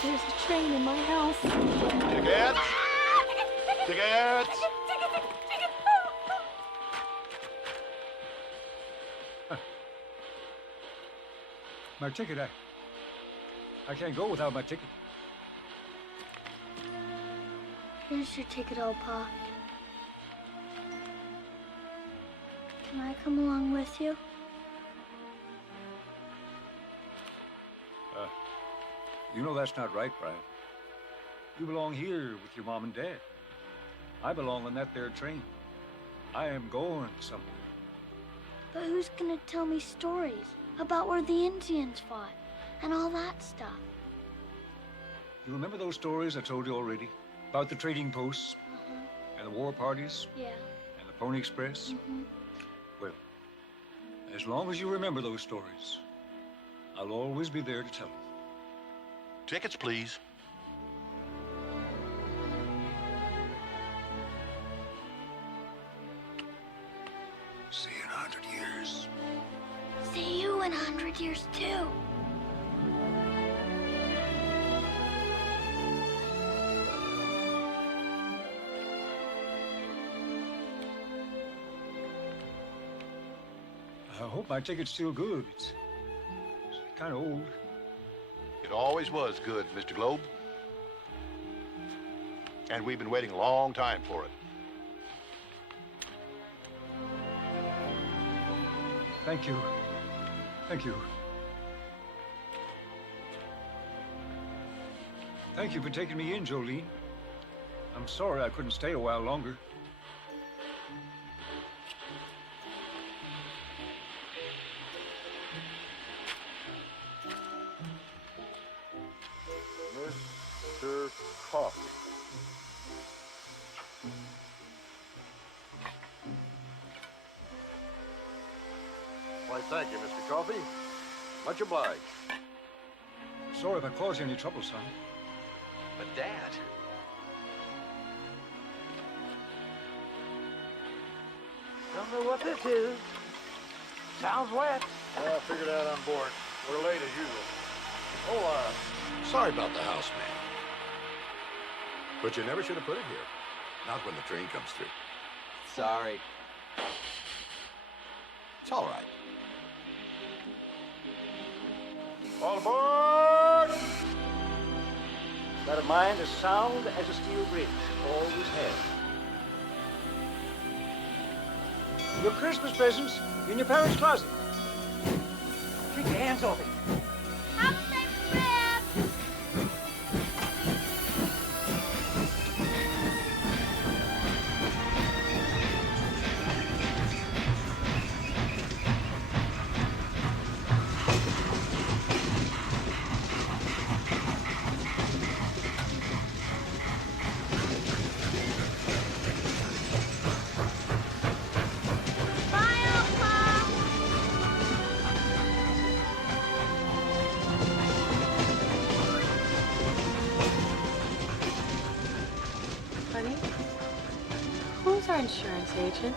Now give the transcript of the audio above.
There's a train in my house. Tickets! Tickets! My ticket, I can't go without my ticket. Here's your ticket, old Pa. Can I come along with you? You know that's not right, Brian. You belong here with your mom and dad. I belong on that there train. I am going somewhere. But who's gonna tell me stories about where the Indians fought and all that stuff? You remember those stories I told you already? About the trading posts and the war parties Yeah. and the Pony Express? Well, as long as you remember those stories, I'll always be there to tell them. Tickets, please. See you in 100 years. See you in 100 years, too. I hope my ticket's still good. It's kind of old. It always was good, Mr. Globe. And we've been waiting a long time for it. Thank you. Thank you. Thank you for taking me in, Jolene. I'm sorry I couldn't stay a while longer. Mr. Coffee. Why, thank you, Mr. Coffee. Much obliged. Sorry if I caused you any trouble, son. But, Dad... Don't know what this is. Sounds wet. Well, I figured out on board. We're late as usual. Oh, sorry about the house, man. But you never should have put it here. Not when the train comes through. Sorry. It's all right. All aboard! Got a mind as sound as a steel bridge. Always has. Your Christmas presents in your parents' closet. Keep your hands off it. Honey, who's our insurance agent?